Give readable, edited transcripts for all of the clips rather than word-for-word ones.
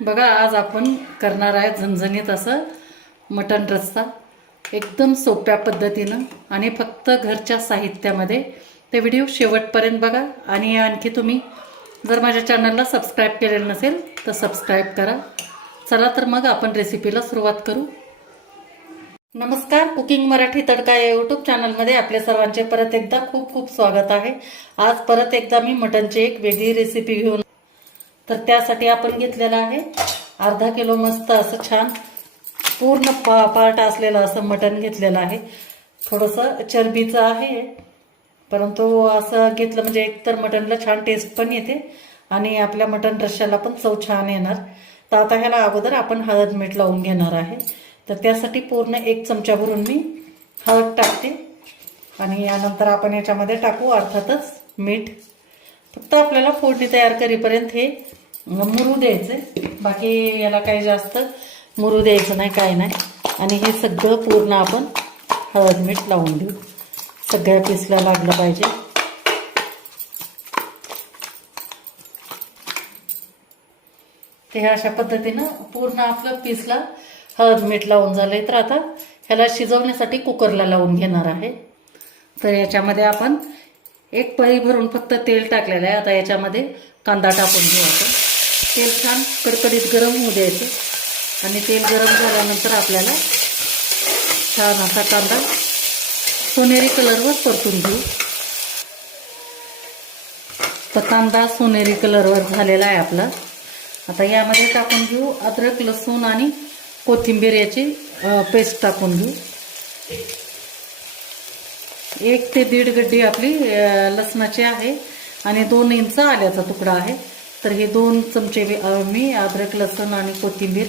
बघा, आज आपण करणार आहे झणझणीत असं मटण रस्सा, एकदम सोप्या पद्धतीनं आणि फक्त घरच्या साहित्यामध्ये. ते व्हिडिओ शेवटपर्यंत बघा. आणि आणखी तुम्ही जर माझ्या चॅनलला सबस्क्राईब केलेलं नसेल तर सबस्क्राईब करा. चला तर मग आपण रेसिपीला सुरुवात करू. नमस्कार, कुकिंग मराठी तडका या यूट्यूब चॅनलमध्ये आपल्या सर्वांचे परत एकदा खूप खूप स्वागत आहे. आज परत एकदा मी मटणची एक वेगळी रेसिपी घेऊन, तर त्यासाठी आपण घेतलेलं आहे अर्धा किलो मस्त असं छान पूर्ण पार्ट असलेलं असं मटण घेतलेलं आहे. थोडंसं चरबीचं आहे, परंतु असं घेतलं म्हणजे एकतर मटणला छान टेस्ट पण येते आणि आपल्या मटण रश्श्याला पण चव छान येणार. तर आता ह्याला अगोदर आपण हळद मीठ लावून घेणार आहे. तर त्यासाठी पूर्ण 1 चमचा भरून मी हळद टाकते आणि यानंतर आपण याच्यामध्ये टाकू अर्थातच मीठ. फक्त आपल्याला फोडणी तयार करीपर्यंत हे मुरू द्यायचं, बाकी याला काही जास्त मुरू द्यायचं नाही, काय नाही. आणि हे सगळं पूर्ण आपण हळद मीठ लावून देऊ, सगळ्या पीसला लागलं पाहिजे. ते अशा पद्धतीनं पूर्ण आपलं पीसला हळद मीठ लावून झालंय. तर आता ह्याला शिजवण्यासाठी कुकरला लावून घेणार आहे. तर याच्यामध्ये आपण 1 पळी भरून फक्त तेल टाकलेलं आहे. आता याच्यामध्ये कांदा टाकून घेऊ आपण. तेल छान कडकडीत गरम होऊ द्यायचं आणि तेल गरम झाल्यानंतर आपल्याला छान असा कांदा सोनेरी कलरवर परतून घेऊ. तर कांदा सोनेरी कलरवर झालेला आहे आपला. आता यामध्ये टाकून घेऊ अद्रक, लसूण आणि कोथिंबीर याची पेस्ट टाकून घेऊ. 1 ते 1.5 गड्डी आपली लसणाची आहे आणि 2 इंच आल्याचा तुकडा आहे. तर हे 2 चमचे मी अद्रक, लसूण आणि कोथिंबीर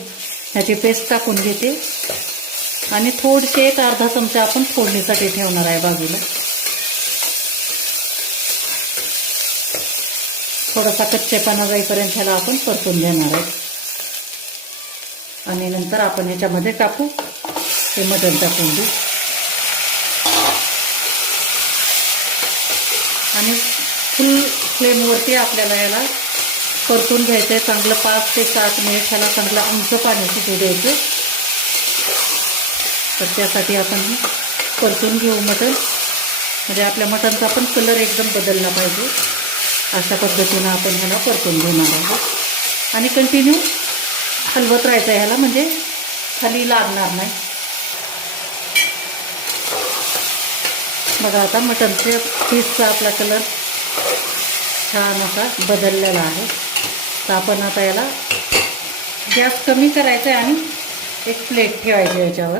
ह्याची पेस्ट टाकून घेते आणि थोडीशी 1 अर्धा चमचा आपण फोडणीसाठी ठेवणार आहे बाजूला. थोडासा कच्चेपणा जाईपर्यंत ह्याला आपण परतून घेणार आहे आणि नंतर आपण ह्याच्यामध्ये टाकू हे मटण टाकून देऊ आणि फुल फ्लेमवरती आपल्याला याला परतून घ्यायचं आहे. चांगलं 5 ते 7 मिनिट ह्याला चांगलं आमचं पाणी सुटू द्यायचं. तर त्यासाठी आपण हे परतून घेऊ मटण, म्हणजे आपल्या मटणचा पण कलर एकदम बदलला पाहिजे. अशा पद्धतीनं आपण ह्याला परतून घेणार आहोत आणि कंटिन्यू हलवत राहायचं ह्याला, म्हणजे खाली लागणार नाही. बघा, आता मटणचे पीसचा आपला कलर छान असा बदललेला आहे. तर आपण आता याला गॅस कमी करायचा आहे आणि एक प्लेट ठेवायची याच्यावर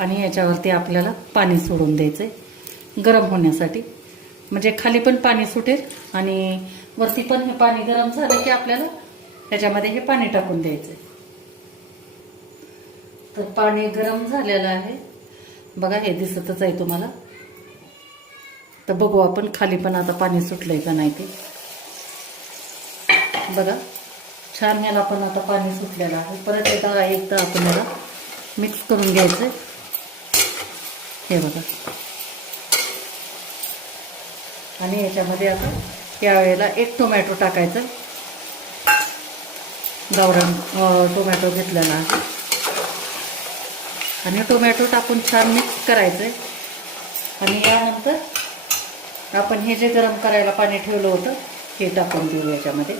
आणि याच्यावरती आपल्याला पाणी सोडून द्यायचं आहे गरम होण्यासाठी, म्हणजे खाली पण पाणी सुटेल आणि वरती पण हे पाणी गरम झालं की आपल्याला ह्याच्यामध्ये हे पाणी टाकून द्यायचं आहे. तर पाणी गरम झालेलं आहे बघा, हे दिसतच आहे तुम्हाला. तर बघू आपण खाली पण आता पाणी सुटलंय का नाही ते. बघा, छान ह्याला पण आता पाणी सुटलेलं आहे. परत एकदा आपण याला मिक्स करून घ्यायचं. हे बघा, आणि याच्यामध्ये आता यावेळेला 1 टोमॅटो टाकायचं. गावरान टोमॅटो घेतलेला आहे आणि टोमॅटो टाकून छान मिक्स करायचं. आणि यानंतर आपण हे जे गरम करायला पाणी ठेवलं होतं हे टाकून देऊ याच्यामध्ये.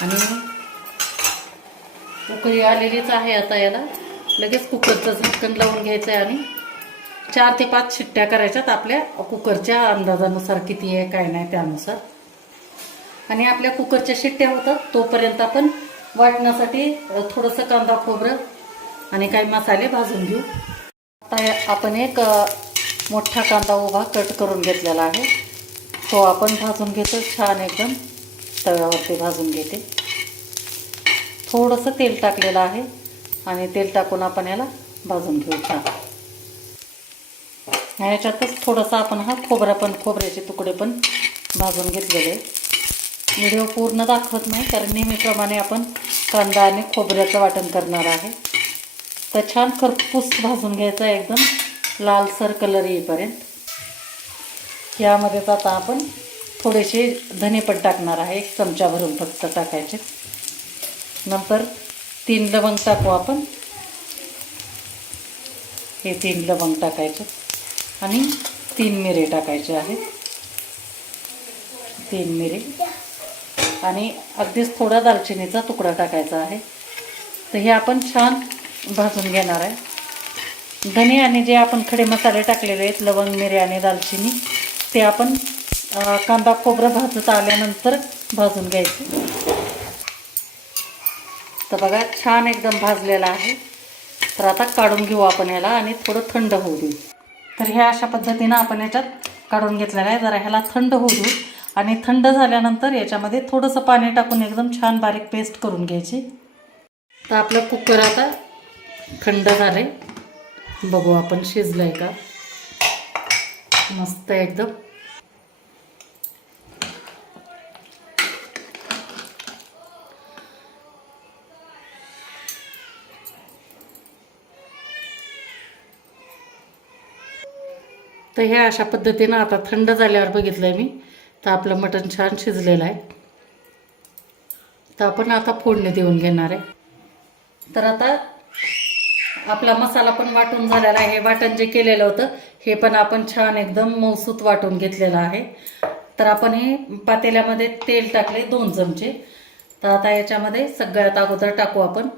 आणि उकळी आलेलीच आहे. आता याला लगेच कुकरचं झाकण लावून घ्यायचं आहे आणि 4 ते 5 शिट्ट्या करायच्यात आपल्या कुकरच्या अंदाजानुसार, किती आहे काय नाही त्यानुसार. आणि आपल्या कुकरच्या शिट्ट्या होतात तोपर्यंत आपण वाटण्यासाठी थोडंसं कांदा, खोबरं आणि काही मसाले भाजून घेऊ. आता आपण एक मोठा कांदा उभा कट करून घेतलेला आहे, तो आपण भाजून घेतो. छान एकदम तव्यावरती भाजून घेते. थोडंसं तेल टाकलेलं आहे आणि तेल टाकून आपण याला भाजून घेऊ छान. ह्याच्यातच थोडंसं आपण खोबऱ्याचे तुकडे पण भाजून घेतलेले. व्हिडिओ पूर्ण दाखवत नाही कारण नेहमीप्रमाणे आपण कांदा आणि खोबऱ्याचं वाटण करणार आहे. तर छान खरपूस भाजून घ्यायचं एकदम लालसर कलर येईपर्यंत. यामध्येच आता आपण थोडेसे धने पण टाकणार आहे, 1 चमचा भरून फक्त टाकायचे. नंतर 3 लवंग टाकू आपण, हे 3 लवंग टाकायचे आणि 3 मिरे टाकायचे आहेत. 3 मिरे आणि अगदीच थोडा दालचिनीचा तुकडा टाकायचा आहे. तर हे आपण छान भाजून घेणार आहे. धने आणि जे आपण खडे मसाले टाकलेले आहेत, लवंग, मिरे आणि दालचिनी, ते आपण कांदा खोबरं भाजत आल्यानंतर भाजून घ्यायचे. तर बघा छान एकदम भाजलेला आहे. तर आता काढून घेऊ आपण ह्याला आणि थोडं थंड होऊ देऊ. तर ह्या अशा पद्धतीनं आपण याच्यात काढून घेतलेलं आहे. जरा ह्याला थंड होऊ देऊ आणि थंड झाल्यानंतर याच्यामध्ये थोडंसं पाणी टाकून एकदम छान बारीक पेस्ट करून घ्यायची. तर आपलं कुकर आता थंड झालंय. बघू आपण शिजलंय का. मस्त एकदम. तर ह्या अशा पद्धतीनं आता थंड झाल्यावर बघितलंय मी, तर आपलं मटण छान शिजलेलं आहे. तर आपण आता फोडणी देऊन घेणार आहे. तर आता आपला मसाला पण वाटून झालेला आहे. हे वाटण जे केलेलं होतं हे पण आपण छान एकदम मऊसूत वाटून घेतलेलं आहे. तर आपण हे पातेल्यामध्ये तेल टाकले 2 चमचे. तर आता याच्यामध्ये सगळ्यात अगोदर टाकू आपण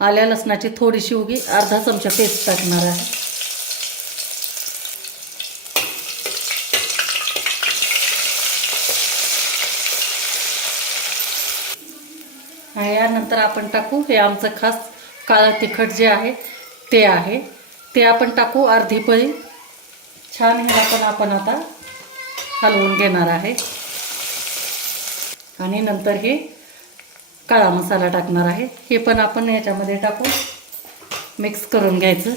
आल्या लसणाची थोडीशी उगी अर्धा चमचा पेस्ट टाकणार आहे. यानंतर आपण टाकू हे आमचं खास काळं तिखट जे आहे ते आहे, ते आपण टाकू अर्धी पळी. छान हे आपण आता हलवून घेणार आहे. आणि नंतर हे काळा मसाला टाकणार आहे, हे पण आपण याच्यामध्ये टाकून मिक्स करून घ्यायचं.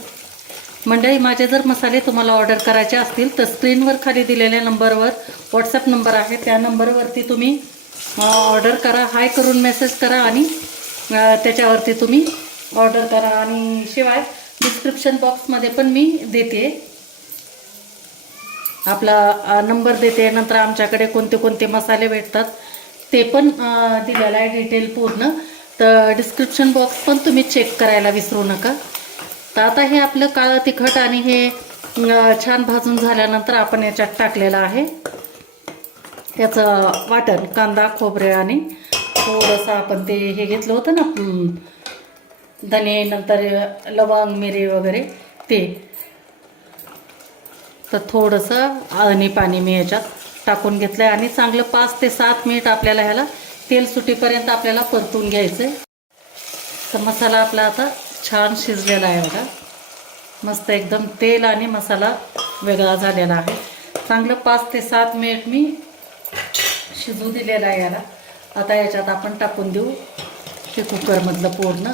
मंडळी, माझे जर मसाले तुम्हाला ऑर्डर करायचे असतील तर स्क्रीनवर खाली दिलेल्या नंबरवर व्हॉट्सअप नंबर आहे, त्या नंबरवरती तुम्ही ऑर्डर करा, हाय करून मेसेज करा आणि त्याच्यावरती तुम्ही ऑर्डर करा. आणि शिवाय डिस्क्रिप्शन बॉक्समध्ये पण मी देते, आपला नंबर देते. नंतर आमच्याकडे कोणते कोणते मसाले भेटतात ते पण दिलेलं आहे डिटेल पूर्ण. तर डिस्क्रिप्शन बॉक्स पण तुम्ही चेक करायला विसरू नका. तर आता हे आपलं काळं तिखट आणि हे छान भाजून झाल्यानंतर आपण याच्यात टाकलेलं आहे त्याचं वाटण, कांदा खोबरे आणि थोडंसं आपण ते हे घेतलं होतं ना धने, नंतर लवंग, मिरे वगैरे ते. तर थोडंसं आणि पाणी मी याच्यात टाकून घेतलं आहे आणि चांगलं 5 ते 7 मिनिट आपल्याला ह्याला तेल सुटीपर्यंत आपल्याला परतून घ्यायचं आहे. तर मसाला आपला आता छान शिजलेला आहे बघा. मस्त एकदम तेल आणि मसाला वेगळा झालेला आहे. चांगलं 5 ते 7 मिनिट मी शिजू दिलेला आहे याला. आता याच्यात आपण टाकून देऊ हे कुकरमधलं पूर्ण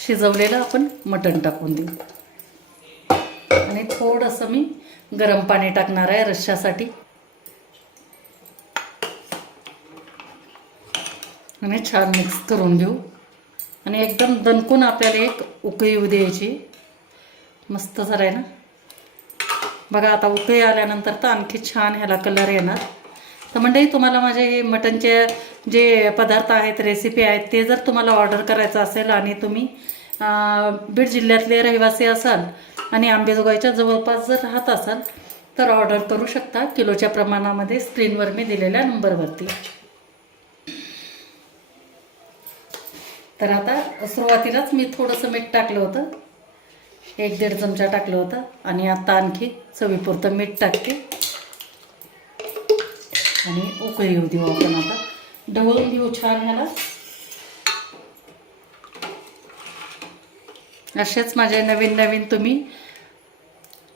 शिजवलेलं आपण मटण टाकून देऊ. आणि थोडंसं मी गरम पाणी टाकणार आहे रश्श्यासाठी. आणि छान मिक्स करून घेऊ आणि एकदम दणकून आपल्याला एक उकळी येऊ द्यायची. मस्त झालंय ना बघा. आता उकळी आल्यानंतर तर आणखी छान ह्याला कलर येणार. तर मंडळी, तुम्हाला माझे हे मटणचे जे पदार्थ आहेत, रेसिपी आहेत, ते जर तुम्हाला ऑर्डर करायचं असेल आणि तुम्ही बीड जिल्ह्यातले रहिवासी असाल आणि अंबेजोगाईच्या जवळपास जर राहत असाल तर ऑर्डर करू शकता किलोच्या प्रमाणामध्ये स्क्रीनवर मी दिलेल्या नंबरवरती. तर आता सुरुवातीलाच मी थोडंसं मीठ टाकलं होतं, 1-1.5 चमचा टाकलं होतं आणि आता आणखी चवीपुरतं मीठ टाकते आणि उकळी येऊ देऊ आपण. आता ढवळून घेऊ छान ह्याला. असेच माझे नवीन नवीन तुम्ही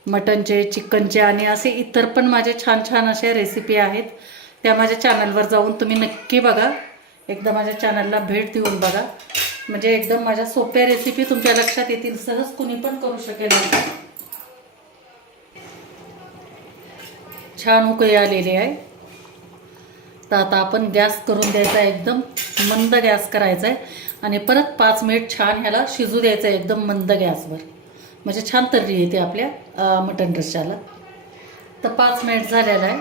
मटनचे, चिकनचे आणि असे इतर पण माझे छान छान अशा रेसिपी आहेत, त्या माझ्या चॅनलवर जाऊन तुम्ही नक्की बघा. एकदा माझ्या चॅनलला भेट देऊन बघा, म्हणजे एकदम माझ्या सोप्या रेसिपी तुमच्या लक्षात येतील, सहज कुणी पण करू शकेल. छान उकळी आलेली आहे. तर आता आपण गॅस करून द्यायचा आहे, एकदम मंद गॅस करायचा आहे आणि परत 5 मिनिट छान ह्याला शिजू द्यायचं आहे एकदम मंद गॅसवर. म्हणजे छान तर्री येते आपल्या मटण रश्श्याला. तर 5 मिनिट झालेला आहे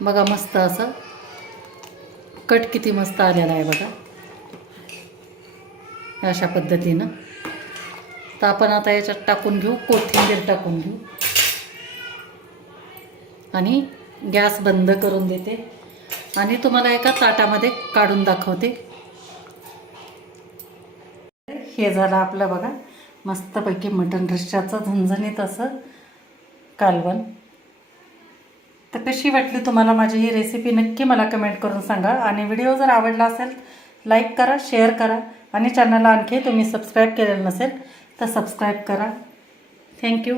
बघा. मस्त असं कट किती मस्त आलेला आहे बघा, अशा पद्धतीनं. तर आपण आता याच्यात टाकून घेऊ, कोथिंबीर टाकून घेऊ आणि गॅस बंद करून देते आणि तुम्हाला एका ताटामध्ये काढून दाखवते. हे झालं आपलं बघा मस्तपैकी मटण रश्श्याचं झणझणीत असं कालवण. तर कशी वाटली तुम्हाला माझी ही रेसिपी नक्की मला कमेंट करून सांगा. आणि व्हिडिओ जर आवडला असेल लाईक करा, शेअर करा आणि चॅनलला आणखी तुम्ही सबस्क्राईब केलेलं नसेल तर सबस्क्राईब करा. थँक्यू.